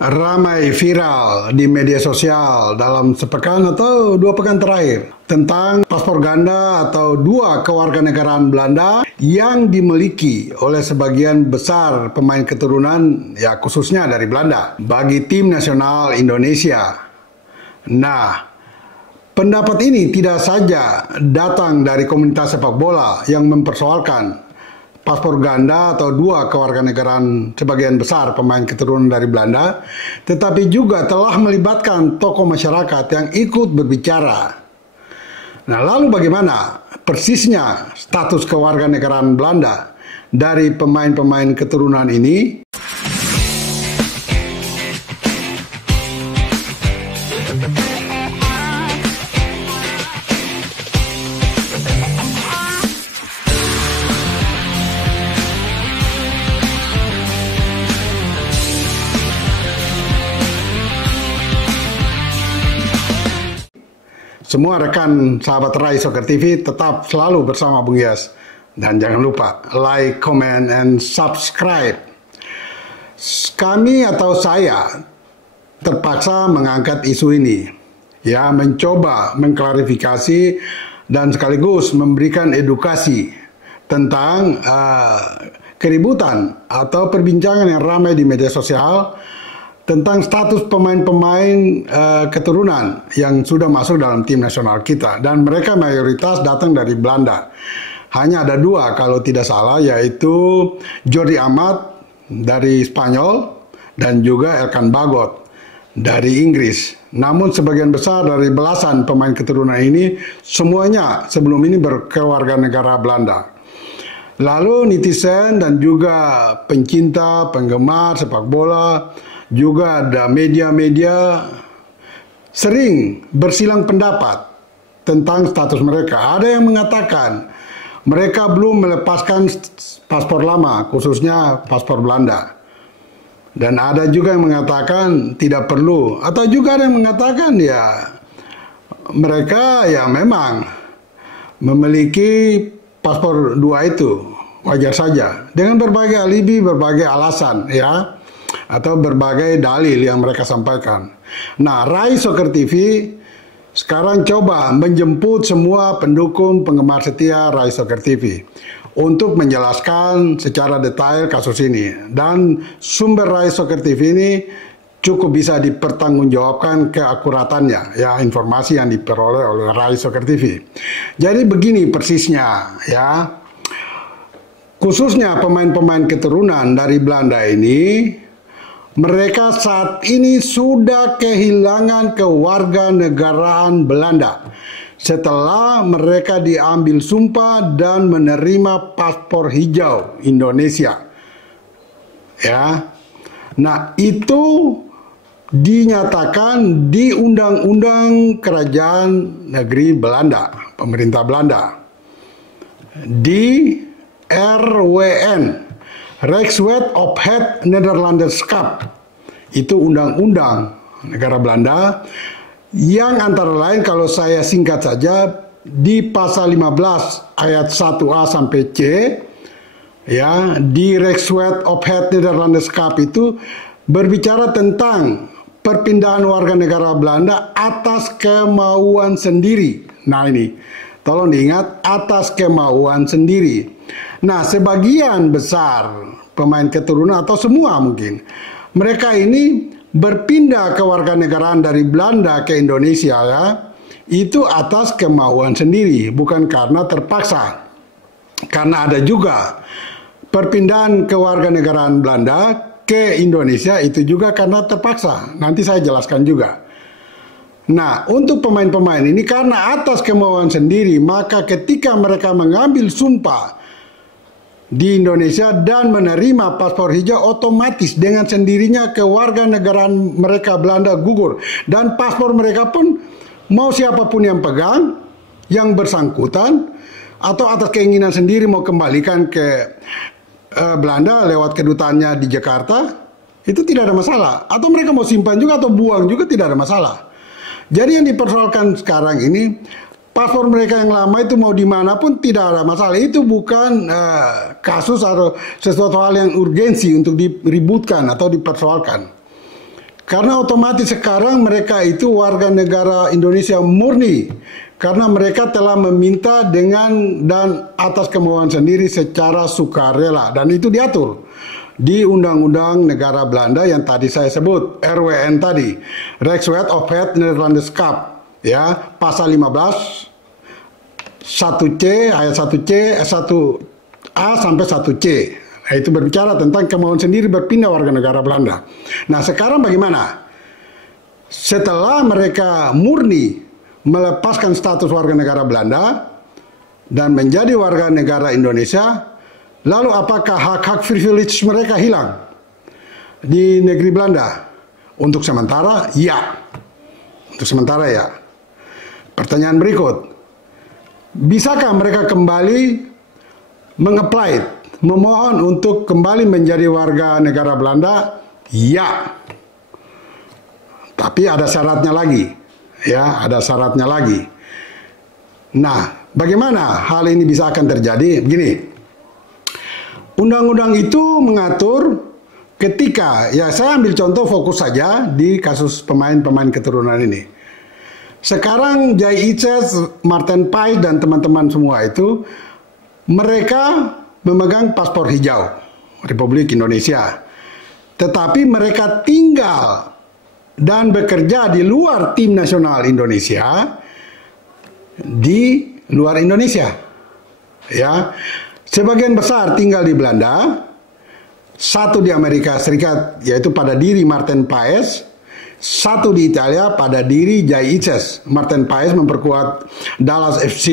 Ramai viral di media sosial dalam sepekan atau 2 pekan terakhir tentang paspor ganda atau 2 kewarganegaraan Belanda yang dimiliki oleh sebagian besar pemain keturunan, ya khususnya dari Belanda, bagi tim nasional Indonesia. Nah, pendapat ini tidak saja datang dari komunitas sepak bola yang mempersoalkan paspor ganda atau 2 kewarganegaraan sebagian besar pemain keturunan dari Belanda, tetapi juga telah melibatkan tokoh masyarakat yang ikut berbicara. Nah, lalu bagaimana persisnya status kewarganegaraan Belanda dari pemain-pemain keturunan ini? Semua rekan sahabat Rai Soccer TV tetap selalu bersama Bung Yas. Dan jangan lupa like, comment, and subscribe. Kami atau saya terpaksa mengangkat isu ini. Ya, mencoba mengklarifikasi dan sekaligus memberikan edukasi tentang keributan atau perbincangan yang ramai di media sosial tentang status pemain-pemain keturunan yang sudah masuk dalam tim nasional kita. Dan mereka mayoritas datang dari Belanda. Hanya ada 2 kalau tidak salah, yaitu Jordi Amat dari Spanyol dan juga Elkan Bagot dari Inggris. Namun sebagian besar dari belasan pemain keturunan ini semuanya sebelum ini berkewarganegara Belanda. Lalu netizen dan juga pencinta, penggemar sepak bola, juga ada media-media sering bersilang pendapat tentang status mereka. Ada yang mengatakan mereka belum melepaskan paspor lama, khususnya paspor Belanda. Dan ada juga yang mengatakan tidak perlu. Atau juga ada yang mengatakan ya mereka ya memang memiliki paspor 2 itu. Wajar saja. Dengan berbagai alibi, berbagai alasan ya. Atau berbagai dalil yang mereka sampaikan. Nah, Rai Soccer TV sekarang coba menjemput semua pendukung penggemar setia Rai Soccer TV untuk menjelaskan secara detail kasus ini. Dan sumber Rai Soccer TV ini cukup bisa dipertanggungjawabkan keakuratannya, ya, informasi yang diperoleh oleh Rai Soccer TV. Jadi begini persisnya, ya. Khususnya pemain-pemain keturunan dari Belanda ini, mereka saat ini sudah kehilangan kewarganegaraan Belanda setelah mereka diambil sumpah dan menerima paspor hijau Indonesia. Ya. Nah, itu dinyatakan di Undang-Undang Kerajaan Negeri Belanda, pemerintah Belanda. Di RWN, Rijkswet op het Nederlanderschap, itu undang-undang negara Belanda yang antara lain kalau saya singkat saja di pasal 15 ayat 1A sampai C, ya, di Rijkswet op het Nederlanderschap itu berbicara tentang perpindahan warga negara Belanda atas kemauan sendiri. Nah, ini tolong diingat, atas kemauan sendiri. Nah, sebagian besar pemain keturunan atau semua mungkin, mereka ini berpindah ke warganegaraan dari Belanda ke Indonesia, ya, itu atas kemauan sendiri, bukan karena terpaksa. Karena ada juga perpindahan kewarganegaraan Belanda ke Indonesia itu juga karena terpaksa. Nanti saya jelaskan juga. Nah, untuk pemain-pemain ini karena atas kemauan sendiri, maka ketika mereka mengambil sumpah di Indonesia dan menerima paspor hijau, otomatis dengan sendirinya kewarganegaraan mereka Belanda gugur. Dan paspor mereka pun mau siapapun yang pegang, yang bersangkutan, atau atas keinginan sendiri mau kembalikan ke Belanda lewat kedutaannya di Jakarta, itu tidak ada masalah. Atau mereka mau simpan juga atau buang juga tidak ada masalah. Jadi yang dipersoalkan sekarang ini, paspor mereka yang lama itu mau dimanapun tidak ada masalah. Itu bukan kasus atau sesuatu hal yang urgensi untuk diributkan atau dipersoalkan. Karena otomatis sekarang mereka itu warga negara Indonesia murni. Karena mereka telah meminta dengan dan atas kemauan sendiri secara sukarela. Dan itu diatur di Undang-Undang Negara Belanda yang tadi saya sebut, RWN tadi. Rechtswet of het Nederlandschap. Ya, pasal 15, 1C, ayat 1C, 1A sampai 1C. Nah, itu berbicara tentang kemauan sendiri berpindah warga negara Belanda. Nah, sekarang bagaimana? Setelah mereka murni melepaskan status warga negara Belanda dan menjadi warga negara Indonesia, lalu apakah hak-hak privilege mereka hilang di negeri Belanda? Untuk sementara, ya. Untuk sementara, ya. Pertanyaan berikut. Bisakah mereka kembali mengapply, memohon untuk kembali menjadi warga negara Belanda? Ya. Tapi ada syaratnya lagi. Ya, ada syaratnya lagi. Nah, bagaimana hal ini bisa akan terjadi? Begini. Undang-undang itu mengatur ketika, ya saya ambil contoh fokus saja di kasus pemain-pemain keturunan ini. Sekarang Jai Ices, Martin Pais, dan teman-teman semua itu, mereka memegang paspor hijau Republik Indonesia. Tetapi mereka tinggal dan bekerja di luar tim nasional Indonesia, di luar Indonesia. Ya, sebagian besar tinggal di Belanda, satu di Amerika Serikat, yaitu pada diri Martin Pais, satu di Italia pada diri Jai Ices. Martin Pais memperkuat Dallas FC,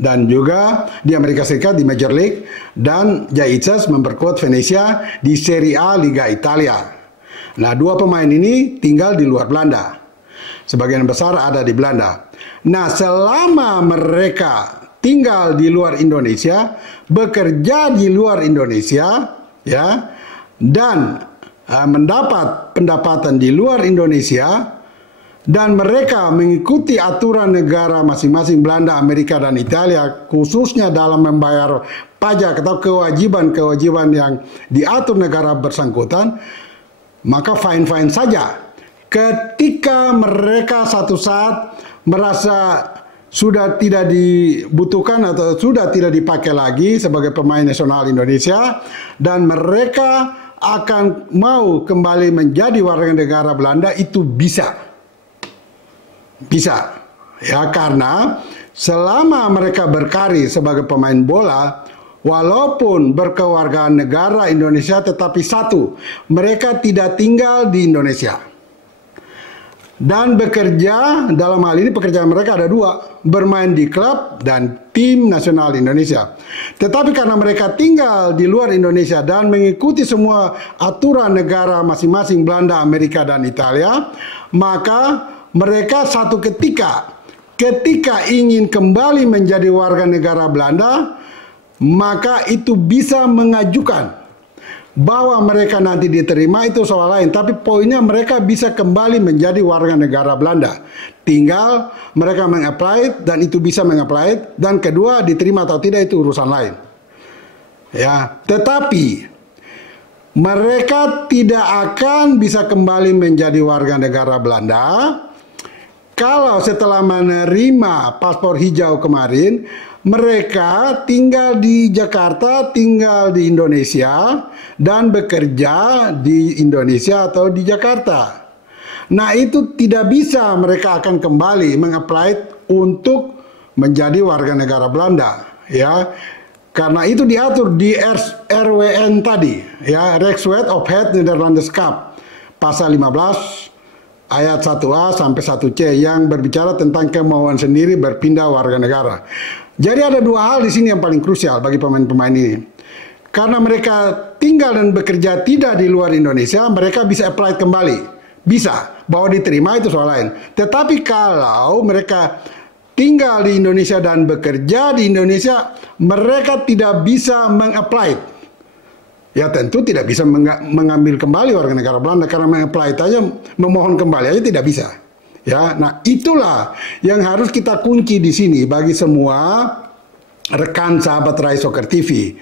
dan juga di Amerika Serikat di Major League, dan Jai Ices memperkuat Venezia di Serie A Liga Italia. Nah, dua pemain ini tinggal di luar Belanda. Sebagian besar ada di Belanda. Nah, selama mereka tinggal di luar Indonesia, bekerja di luar Indonesia, ya, dan mendapat pendapatan di luar Indonesia, dan mereka mengikuti aturan negara masing-masing Belanda, Amerika, dan Italia, khususnya dalam membayar pajak atau kewajiban-kewajiban yang diatur negara bersangkutan, maka fine-fine saja. Ketika mereka satu saat merasa sudah tidak dibutuhkan atau sudah tidak dipakai lagi sebagai pemain nasional Indonesia, dan mereka akan mau kembali menjadi warga negara Belanda, itu bisa. Bisa, ya, karena selama mereka berkarir sebagai pemain bola, walaupun berkewargaan negara Indonesia, tetapi satu, mereka tidak tinggal di Indonesia. Dan bekerja, dalam hal ini pekerjaan mereka ada dua, bermain di klub dan tim nasional Indonesia. Tetapi karena mereka tinggal di luar Indonesia dan mengikuti semua aturan negara masing-masing Belanda, Amerika, dan Italia, maka mereka satu ketika ingin kembali menjadi warga negara Belanda, maka itu bisa mengajukan bahwa mereka nanti diterima, itu soal lain. Tapi poinnya mereka bisa kembali menjadi warga negara Belanda. Tinggal mereka mengapply, dan itu bisa mengapply, dan kedua diterima atau tidak itu urusan lain. Ya, tetapi mereka tidak akan bisa kembali menjadi warga negara Belanda kalau setelah menerima paspor hijau kemarin, mereka tinggal di Jakarta, tinggal di Indonesia, dan bekerja di Indonesia atau di Jakarta. Nah, itu tidak bisa mereka akan kembali mengapply untuk menjadi warga negara Belanda, ya. Karena itu diatur di RWN tadi, ya, Rechtswet of het Nederlandschap, pasal 15 ayat 1A sampai 1C yang berbicara tentang kemauan sendiri berpindah warga negara. Jadi ada dua hal di sini yang paling krusial bagi pemain-pemain ini. Karena mereka tinggal dan bekerja tidak di luar Indonesia, mereka bisa apply kembali. Bisa, bahwa diterima itu soal lain. Tetapi kalau mereka tinggal di Indonesia dan bekerja di Indonesia, mereka tidak bisa mengapply. Ya tentu tidak bisa mengambil kembali warga negara Belanda, karena mengapply aja, memohon kembali aja tidak bisa. Ya, nah itulah yang harus kita kunci di sini bagi semua rekan sahabat Rai Soccer TV.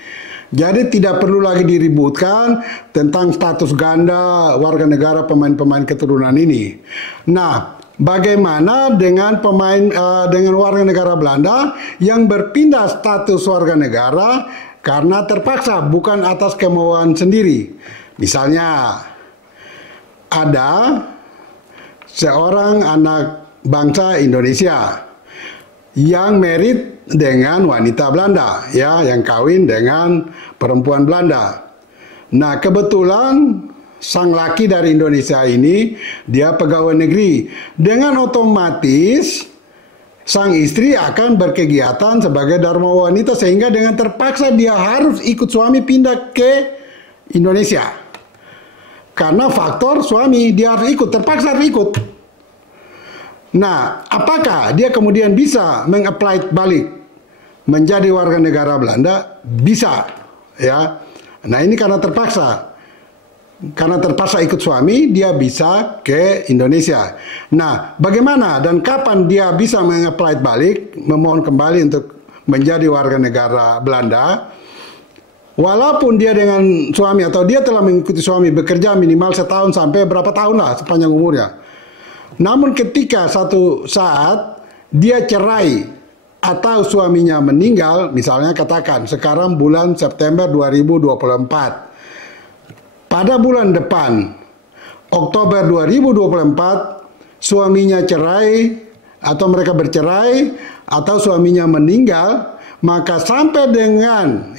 Jadi tidak perlu lagi diributkan tentang status ganda warga negara pemain-pemain keturunan ini. Nah, bagaimana dengan dengan warga negara Belanda yang berpindah status warga negara karena terpaksa, bukan atas kemauan sendiri? Misalnya, ada seorang anak bangsa Indonesia yang married dengan wanita Belanda, ya, yang kawin dengan perempuan Belanda. Nah, kebetulan sang laki dari Indonesia ini dia pegawai negeri, dengan otomatis sang istri akan berkegiatan sebagai dharma wanita, sehingga dengan terpaksa dia harus ikut suami pindah ke Indonesia. Karena faktor suami, dia harus ikut, terpaksa harus ikut. Nah, apakah dia kemudian bisa meng-apply balik menjadi warga negara Belanda? Bisa, ya. Nah, ini karena terpaksa. Karena terpaksa ikut suami, dia bisa ke Indonesia. Nah, bagaimana dan kapan dia bisa meng-apply balik, memohon kembali untuk menjadi warga negara Belanda? Walaupun dia dengan suami atau dia telah mengikuti suami bekerja minimal setahun sampai berapa tahun lah sepanjang umurnya. Namun ketika satu saat dia cerai atau suaminya meninggal, misalnya katakan sekarang bulan September 2024. Pada bulan depan, Oktober 2024, suaminya cerai atau mereka bercerai atau suaminya meninggal, maka sampai dengan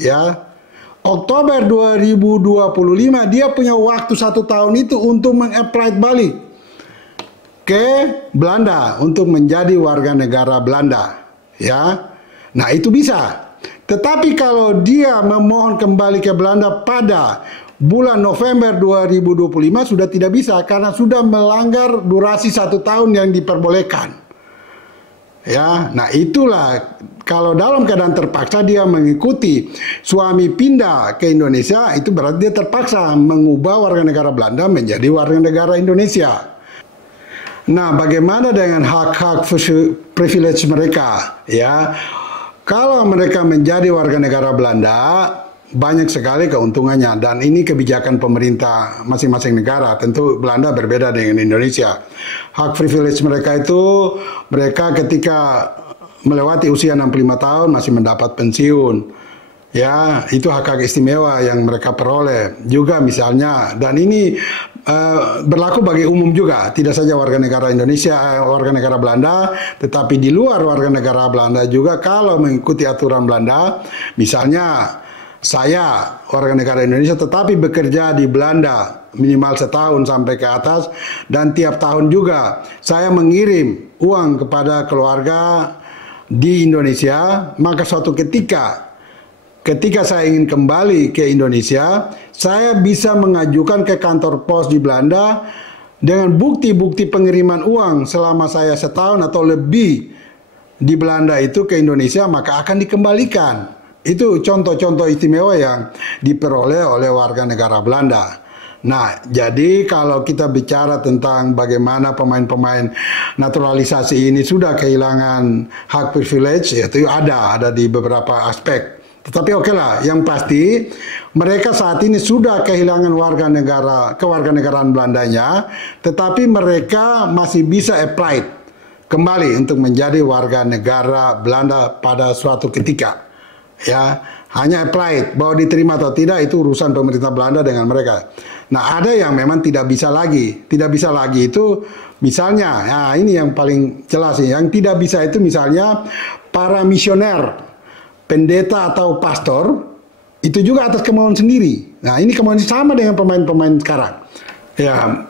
Oktober 2025 dia punya waktu 1 tahun itu untuk meng-apply balik ke Belanda untuk menjadi warga negara Belanda, ya. Nah, itu bisa. Tetapi kalau dia memohon kembali ke Belanda pada bulan November 2025 sudah tidak bisa, karena sudah melanggar durasi 1 tahun yang diperbolehkan. Ya, nah itulah kalau dalam keadaan terpaksa dia mengikuti suami pindah ke Indonesia, itu berarti dia terpaksa mengubah warga negara Belanda menjadi warga negara Indonesia. Nah, bagaimana dengan hak-hak privilege mereka? Ya, kalau mereka menjadi warga negara Belanda, banyak sekali keuntungannya, dan ini kebijakan pemerintah masing-masing negara. Tentu Belanda berbeda dengan Indonesia. Hak privilege mereka itu, mereka ketika melewati usia 65 tahun masih mendapat pensiun. Ya, itu hak-hak istimewa yang mereka peroleh. Juga misalnya, dan ini berlaku bagi umum juga, tidak saja warga negara Indonesia, warga negara Belanda, tetapi di luar warga negara Belanda juga kalau mengikuti aturan Belanda. Misalnya, saya warga negara Indonesia tetapi bekerja di Belanda minimal setahun sampai ke atas, dan tiap tahun juga saya mengirim uang kepada keluarga di Indonesia, maka suatu ketika saya ingin kembali ke Indonesia, saya bisa mengajukan ke kantor pos di Belanda dengan bukti-bukti pengiriman uang selama saya setahun atau lebih di Belanda itu ke Indonesia, maka akan dikembalikan. Itu contoh-contoh istimewa yang diperoleh oleh warga negara Belanda. Nah, jadi kalau kita bicara tentang bagaimana pemain-pemain naturalisasi ini sudah kehilangan hak privilege, itu ada di beberapa aspek. Tetapi oke lah, yang pasti mereka saat ini sudah kehilangan kewarganegaraan Belandanya, tetapi mereka masih bisa apply kembali untuk menjadi warga negara Belanda pada suatu ketika. Ya, hanya apply, bahwa diterima atau tidak itu urusan pemerintah Belanda dengan mereka. Nah, ada yang memang tidak bisa lagi. Tidak bisa lagi itu misalnya, nah ini yang paling jelas nih, yang tidak bisa itu misalnya para misioner, pendeta atau pastor, itu juga atas kemauan sendiri. Nah, ini kemauan sama dengan pemain-pemain sekarang. Ya,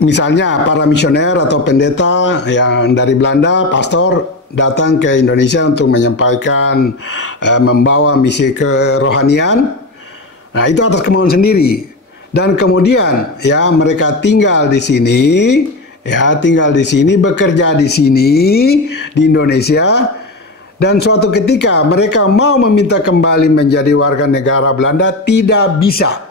misalnya para misioner atau pendeta yang dari Belanda, pastor, datang ke Indonesia untuk menyampaikan, membawa misi kerohanian. Nah, itu atas kemauan sendiri. Dan kemudian ya mereka tinggal di sini, bekerja di sini di Indonesia, dan suatu ketika mereka mau meminta kembali menjadi warga negara Belanda, tidak bisa.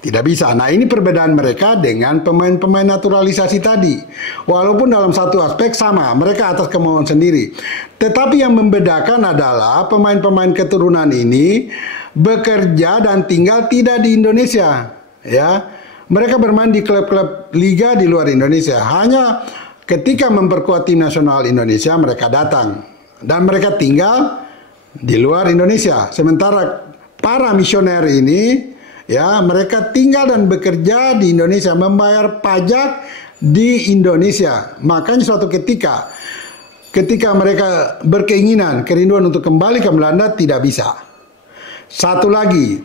Tidak bisa. Nah, ini perbedaan mereka dengan pemain-pemain naturalisasi tadi. Walaupun dalam satu aspek sama, mereka atas kemauan sendiri. Tetapi yang membedakan adalah pemain-pemain keturunan ini bekerja dan tinggal tidak di Indonesia, ya. Mereka bermain di klub-klub liga di luar Indonesia. Hanya ketika memperkuat tim nasional Indonesia mereka datang dan mereka tinggal di luar Indonesia. Sementara para misioner ini, ya, mereka tinggal dan bekerja di Indonesia, membayar pajak di Indonesia. Makanya suatu ketika mereka berkeinginan, kerinduan untuk kembali ke Belanda, tidak bisa. Satu lagi,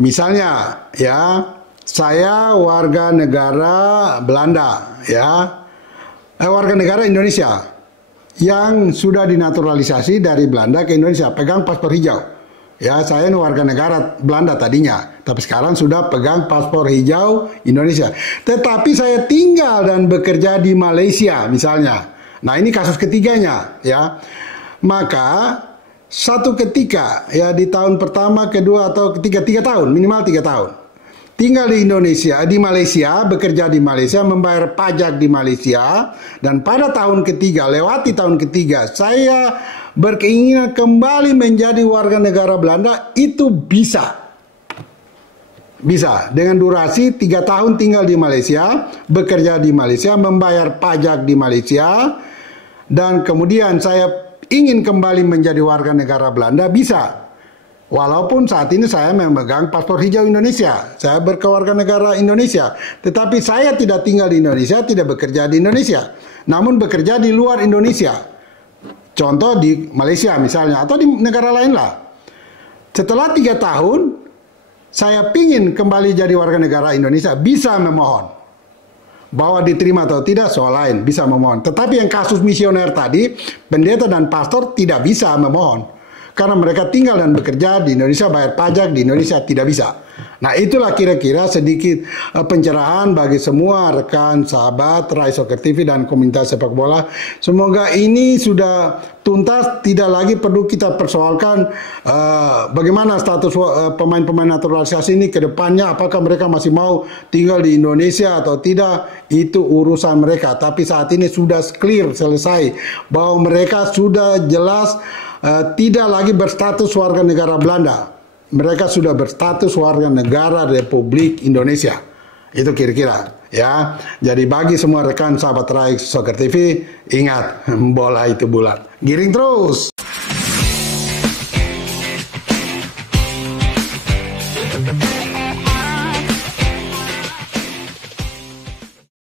misalnya, ya, saya warga negara Belanda, ya, warga negara Indonesia yang sudah dinaturalisasi dari Belanda ke Indonesia, pegang paspor hijau. Ya, saya warga negara Belanda tadinya, tapi sekarang sudah pegang paspor hijau Indonesia. Tetapi saya tinggal dan bekerja di Malaysia misalnya. Nah, ini kasus ketiganya, ya. Maka satu ketika, ya, di tahun pertama, kedua atau ketiga, 3 tahun, minimal 3 tahun. Tinggal di Indonesia, di Malaysia, bekerja di Malaysia, membayar pajak di Malaysia, dan pada tahun ketiga, lewati tahun ketiga, saya berkeinginan kembali menjadi warga negara Belanda, itu bisa. Bisa, dengan durasi 3 tahun tinggal di Malaysia, bekerja di Malaysia, membayar pajak di Malaysia, dan kemudian saya ingin kembali menjadi warga negara Belanda, bisa. Walaupun saat ini saya memegang paspor hijau Indonesia, saya berkewarganegaraan Indonesia, tetapi saya tidak tinggal di Indonesia, tidak bekerja di Indonesia, namun bekerja di luar Indonesia. Contoh di Malaysia misalnya, atau di negara lain lah. Setelah 3 tahun, saya ingin kembali jadi warga negara Indonesia, bisa memohon. Bahwa diterima atau tidak soal lain, bisa memohon. Tetapi yang kasus misioner tadi, pendeta dan pastor tidak bisa memohon. Karena mereka tinggal dan bekerja di Indonesia, bayar pajak di Indonesia, tidak bisa. Nah, itulah kira-kira sedikit pencerahan bagi semua rekan, sahabat, Rai Soccer TV dan komunitas sepak bola. Semoga ini sudah tuntas, tidak lagi perlu kita persoalkan bagaimana status pemain-pemain naturalisasi ini ke depannya, apakah mereka masih mau tinggal di Indonesia atau tidak, itu urusan mereka. Tapi saat ini sudah clear, selesai, bahwa mereka sudah jelas tidak lagi berstatus warga negara Belanda. Mereka sudah berstatus warga negara Republik Indonesia. Itu kira-kira, ya. Jadi bagi semua rekan sahabat Rai Soccer TV, ingat, bola itu bulat. Giring terus.